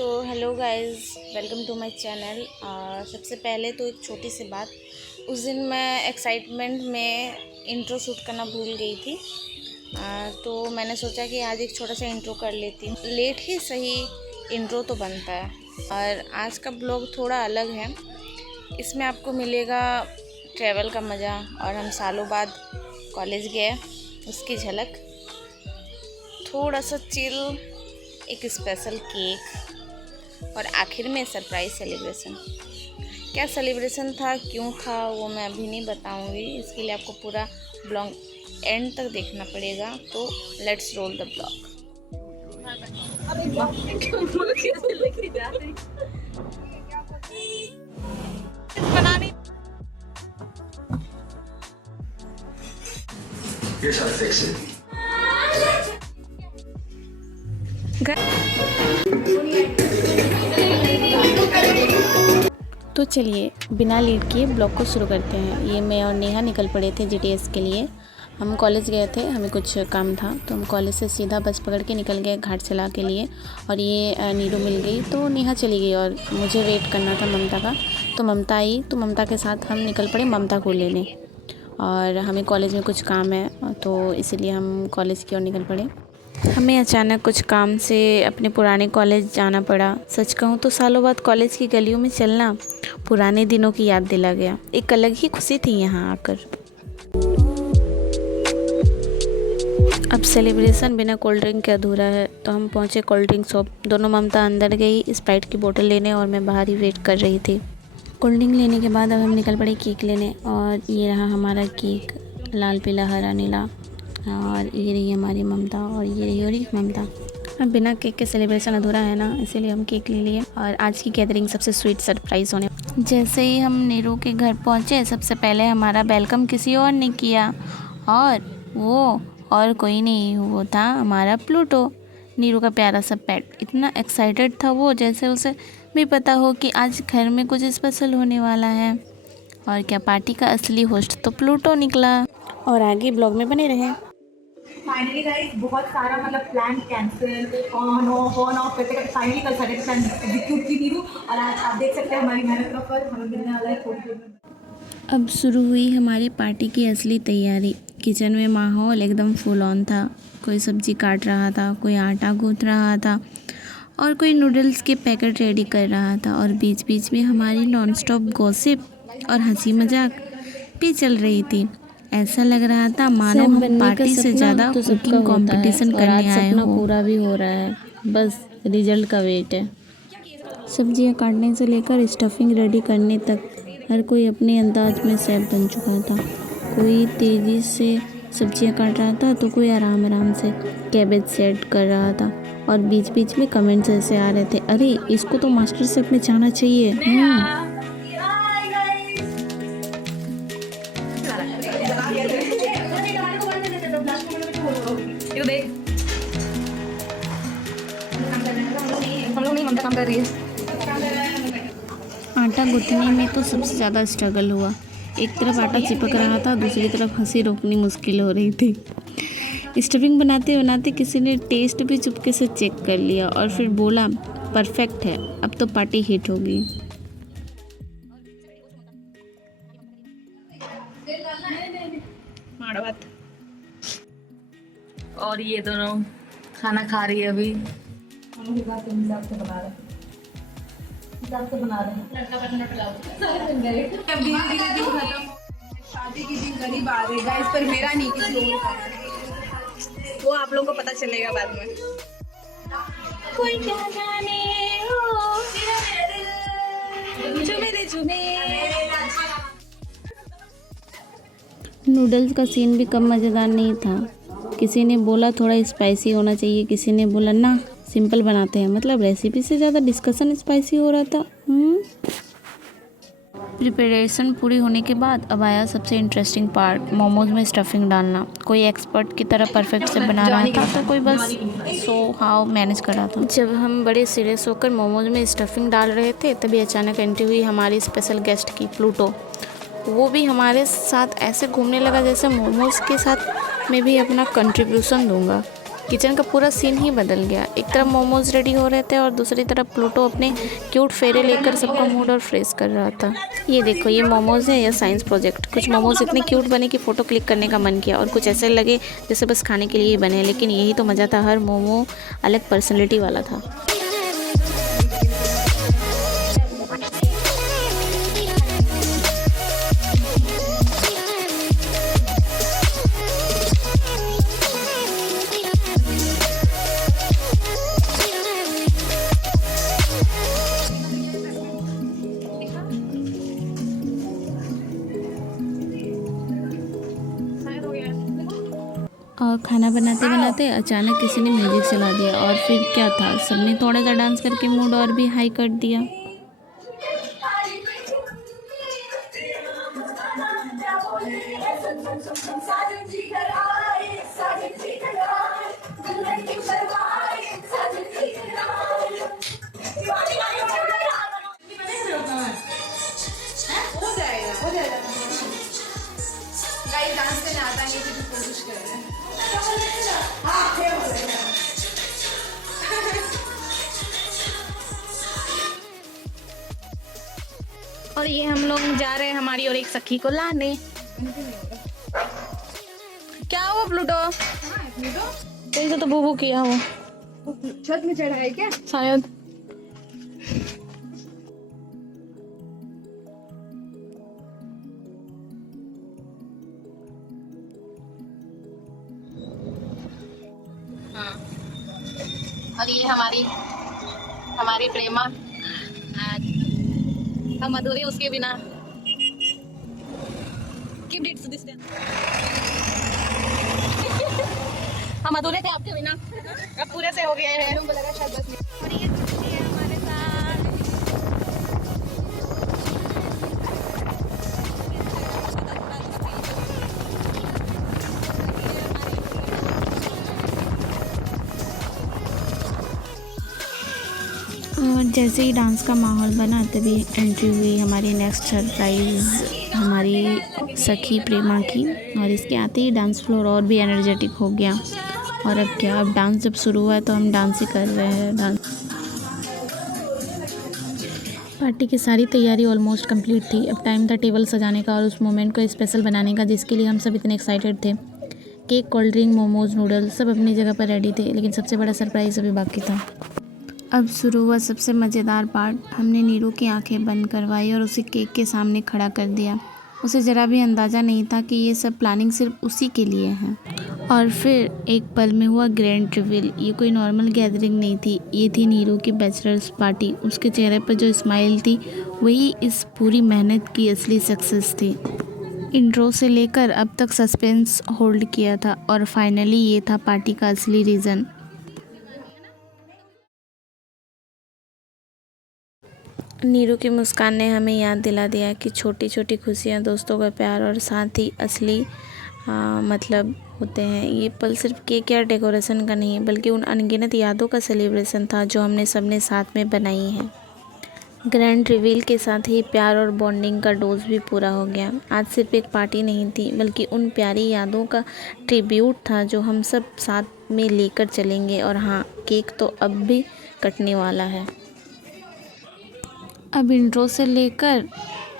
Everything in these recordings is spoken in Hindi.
So hello guys, welcome to my channel. सबसे पहले तो एक छोटी सी बात, उस दिन मैं एक्साइटमेंट में इंट्रो शूट करना भूल गई थी। तो मैंने सोचा कि आज एक छोटा सा इंट्रो कर लेती हूँ। लेट ही सही, इंट्रो तो बनता है। और आज का ब्लॉग थोड़ा अलग है। इसमें आपको मिलेगा ट्रैवल का मज़ा और हम सालों बाद कॉलेज गए उसकी झलक, थोड़ा सा चिल, एक स्पेशल केक और आखिर में सरप्राइज़ सेलिब्रेशन। क्या सेलिब्रेशन था, क्यों था, वो मैं अभी नहीं बताऊंगी। इसके लिए आपको पूरा ब्लॉग एंड तक देखना पड़ेगा। तो let's roll the blog. Here's how to fix it. तो चलिए बिना लेट किए ब्लॉग को शुरू करते हैं। ये मैं और नेहा निकल पड़े थे जीटीएस के लिए। हम कॉलेज गए थे, हमें कुछ काम था तो हम कॉलेज से सीधा बस पकड़ के निकल गए घाटशिला के लिए। और ये नीरू मिल गई तो नेहा चली गई और मुझे वेट करना था ममता का। तो ममता आई तो ममता के साथ हम निकल पड़े ममता को लेने। और हमें कॉलेज में कुछ काम है तो इसीलिए हम कॉलेज की ओर निकल पड़े। हमें अचानक कुछ काम से अपने पुराने कॉलेज जाना पड़ा। सच कहूँ तो सालों बाद कॉलेज की गलियों में चलना पुराने दिनों की याद दिला गया। एक अलग ही खुशी थी यहाँ आकर। अब सेलिब्रेशन बिना कोल्ड ड्रिंक के अधूरा है, तो हम पहुँचे कोल्ड ड्रिंक शॉप। दोनों ममता अंदर गई स्प्राइट की बोतल लेने और मैं बाहर ही वेट कर रही थी। कोल्ड ड्रिंक लेने के बाद अब हम निकल पड़े केक लेने। और ये रहा हमारा केक, लाल पीला हरा नीला। और ये रही हमारी ममता और ये रही और एक ममता। अब बिना केक के सेलिब्रेशन अधूरा है ना, इसीलिए हम केक ले लिए। और आज की गैदरिंग सबसे स्वीट सरप्राइज़ होने। जैसे ही हम नीरू के घर पहुँचे, सबसे पहले हमारा वेलकम किसी और ने किया। और वो और कोई नहीं, वो था हमारा प्लूटो, नीरू का प्यारा सा पेट। इतना एक्साइटेड था वो, जैसे उसे भी पता हो कि आज घर में कुछ स्पेशल होने वाला है। और क्या, पार्टी का असली होस्ट तो प्लूटो निकला। और आगे ब्लॉग में बने रहे। फाइनली गाइस, बहुत सारा प्लान कैंसिल ऑन ऑफ करते फाइनली कल सारे प्लान एग्जीक्यूट की नीरू। और आज आप देख सकते हैं हमारी मेहनत का फल हमें मिलने वाला है थोड़ी देर में। अब शुरू हुई हमारी पार्टी की असली तैयारी। किचन में माहौल एकदम फुल ऑन था। कोई सब्जी काट रहा था, कोई आटा गूंथ रहा था और कोई नूडल्स के पैकेट रेडी कर रहा था। और बीच बीच में हमारी नॉनस्टॉप गॉसिप और हंसी मजाक भी चल रही थी। ऐसा लग रहा था मानो हम पार्टी से ज़्यादा कुकिंग कंपटीशन करने आए हो। पूरा भी हो रहा है, बस रिजल्ट का वेट है। सब्जियां काटने से लेकर स्टफिंग रेडी करने तक हर कोई अपने अंदाज में शेफ बन चुका था। कोई तेज़ी से सब्जियां काट रहा था तो कोई आराम आराम से कैबेज सेट कर रहा था। और बीच बीच में कमेंट्स ऐसे आ रहे थे, अरे इसको तो मास्टर शेफ में जाना चाहिए। हम लोग नहीं ममता काम कर रही है। आटा गूंथने में तो सबसे ज़्यादा स्ट्रगल हुआ। एक तरफ आटा चिपक रहा था, दूसरी तरफ हंसी रोकनी मुश्किल हो रही थी। स्टफिंग बनाते बनाते किसी ने टेस्ट भी चुपके से चेक कर लिया और फिर बोला, परफेक्ट है, अब तो पार्टी हिट होगी। और ये दोनों खाना खा रही है अभी। शादी की दिन करीब आ रही गाइस, पर मेरा नहीं, किसी और का। वो आप लोगों को पता चलेगा बाद में। कोई क्या जाने हो जो मेरे नूडल्स का सीन भी कम मज़ेदार नहीं था। किसी ने बोला थोड़ा स्पाइसी होना चाहिए, किसी ने बोला ना सिंपल बनाते हैं। मतलब रेसिपी से ज़्यादा डिस्कशन स्पाइसी हो रहा था। प्रिपरेशन पूरी होने के बाद अब आया सबसे इंटरेस्टिंग पार्ट, मोमोज में स्टफिंग डालना। कोई एक्सपर्ट की तरह परफेक्ट से बना रहा था तो कोई बस सो हाउ मैनेज कर रहा था। जब हम बड़े सीरियस होकर मोमोज में स्टफिंग डाल रहे थे तभी अचानक एंट्री हुई हमारी स्पेशल गेस्ट की, प्लूटो। वो भी हमारे साथ ऐसे घूमने लगा जैसे मोमोज के साथ मैं भी अपना कंट्रीब्यूशन दूंगा। किचन का पूरा सीन ही बदल गया। एक तरफ मोमोज रेडी हो रहे थे और दूसरी तरफ प्लूटो अपने क्यूट फेरे लेकर सबका मूड और फ्रेश कर रहा था। ये देखो, ये मोमोज है या साइंस प्रोजेक्ट। कुछ मोमोज इतने क्यूट बने कि फ़ोटो क्लिक करने का मन किया और कुछ ऐसे लगे जैसे बस खाने के लिए ही बने। लेकिन यही तो मज़ा था, हर मोमो अलग पर्सनैलिटी वाला था। और खाना बनाते बनाते अचानक किसी ने म्यूजिक चला दिया और फिर क्या था, सबने थोड़ा सा डांस करके मूड और भी हाई कर दिया। डांस करने आता नहीं थी, कोशिश कर रहे हैं। और ये हम लोग जा रहे हैं हमारी और एक सखी को लाने। क्या हुआ प्लूटो? तेरे तो बूबू किया वो छत में चढ़ा है क्या? शायद। और ये हमारी हमारी प्रेमा, हम अधूरे उसके बिना। Keep it to distance. हम अधूरे थे आपके बिना, अब पूरे से हो गए हैं। हमको लगा शायद 10 मिनट। और ये खुशी है हमारे साथ। और जैसे ही डांस का माहौल बना तभी एंट्री हुई हमारी नेक्स्ट सरप्राइज़ हमारी सखी प्रेमा की। और इसके आते ही डांस फ्लोर और भी एनर्जेटिक हो गया। और अब क्या, अब डांस जब शुरू हुआ है तो हम डांस ही कर रहे हैं। डांस पार्टी की सारी तैयारी ऑलमोस्ट कंप्लीट थी। अब टाइम था टेबल सजाने का और उस मोमेंट को स्पेशल बनाने का जिसके लिए हम सब इतने एक्साइटेड थे। Cake, cold drink, momos, noodles सब अपनी जगह पर रेडी थे, लेकिन सबसे बड़ा सरप्राइज़ अभी बाकी था। अब शुरू हुआ सबसे मज़ेदार पार्ट। हमने नीरू की आंखें बंद करवाई और उसे केक के सामने खड़ा कर दिया। उसे ज़रा भी अंदाज़ा नहीं था कि ये सब प्लानिंग सिर्फ उसी के लिए है। और फिर एक पल में हुआ ग्रैंड रिवील। ये कोई नॉर्मल गैदरिंग नहीं थी, ये थी नीरू की बैचलर्स पार्टी। उसके चेहरे पर जो स्माइल थी वही इस पूरी मेहनत की असली सक्सेस थी। इंट्रो से लेकर अब तक सस्पेंस होल्ड किया था और फाइनली ये था पार्टी का असली रीज़न। नीरू की मुस्कान ने हमें याद दिला दिया कि छोटी छोटी खुशियाँ, दोस्तों का प्यार और साथ ही असली मतलब होते हैं। ये पल सिर्फ केक या डेकोरेशन का नहीं है, बल्कि उन अनगिनत यादों का सेलिब्रेशन था जो हमने सबने साथ में बनाई हैं। ग्रैंड रिवील के साथ ही प्यार और बॉन्डिंग का डोज भी पूरा हो गया। आज सिर्फ एक पार्टी नहीं थी, बल्कि उन प्यारी यादों का ट्रिब्यूट था जो हम सब साथ में लेकर चलेंगे। और हाँ, केक तो अब भी कटने वाला है। अब इंट्रो से लेकर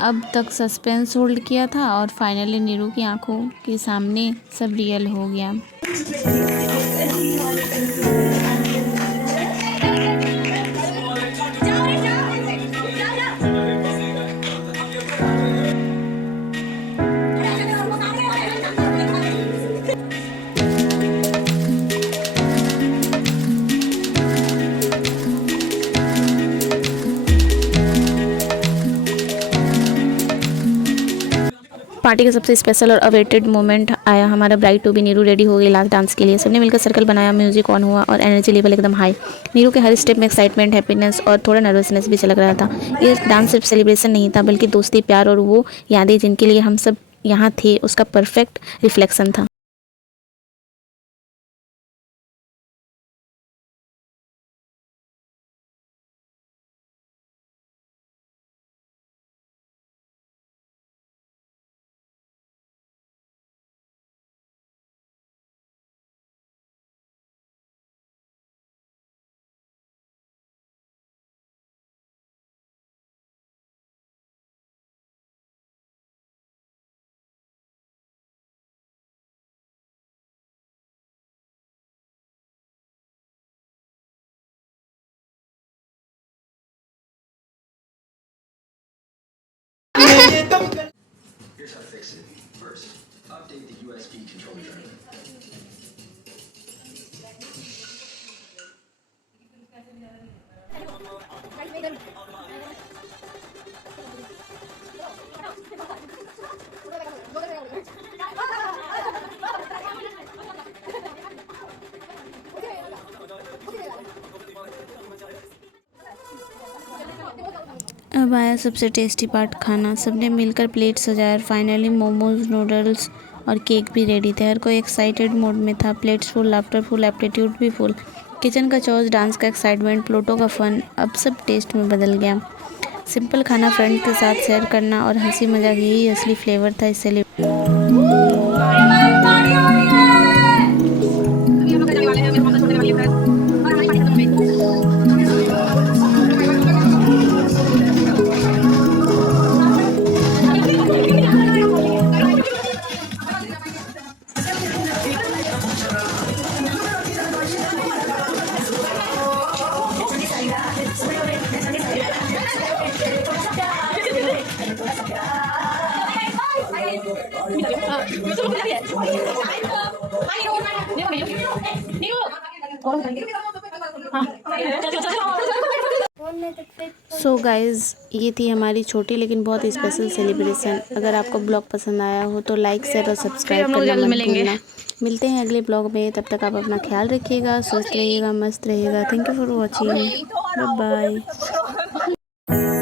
अब तक सस्पेंस होल्ड किया था और फाइनली नीरू की आंखों के सामने सब रियल हो गया। पार्टी का सबसे स्पेशल और अवेटेड मोमेंट आया। हमारा bride to be Neeru ready हो गई लास्ट डांस के लिए। सबने मिलकर सर्कल बनाया, म्यूजिक ऑन हुआ और एनर्जी लेवल एकदम हाई। नीरू के हर स्टेप में एक्साइटमेंट, हैप्पीनेस और थोड़ा नर्वसनेस भी झलक रहा था। ये डांस सिर्फ सेलिब्रेशन नहीं था, बल्कि दोस्ती, प्यार और वो यादें जिनके लिए हम सब यहाँ थे उसका परफेक्ट रिफ्लेक्शन था। Here's how to fix it. First, update the USB controller driver. अब आया सबसे टेस्टी पार्ट, खाना। सबने मिलकर प्लेट सजाया और फाइनली मोमोज, नूडल्स और केक भी रेडी थे। हर कोई एक्साइटेड मोड में था। Plates full, laughter full, aptitude भी फुल। किचन का चॉइस, डांस का एक्साइटमेंट, प्लेटों का फन, अब सब टेस्ट में बदल गया। सिंपल खाना फ्रेंड के साथ शेयर करना और हंसी मजाक, यही असली फ्लेवर था इस सो गाइज़, ये थी हमारी छोटी लेकिन बहुत स्पेशल सेलिब्रेशन। अगर आपको ब्लॉग पसंद आया हो तो लाइक, शेयर और सब्सक्राइब करना मत भूलना। मिलते हैं अगले ब्लॉग में, तब तक आप अपना ख्याल रखिएगा, स्वस्थ रहिएगा, मस्त रहिएगा। Thank you for watching, bye bye.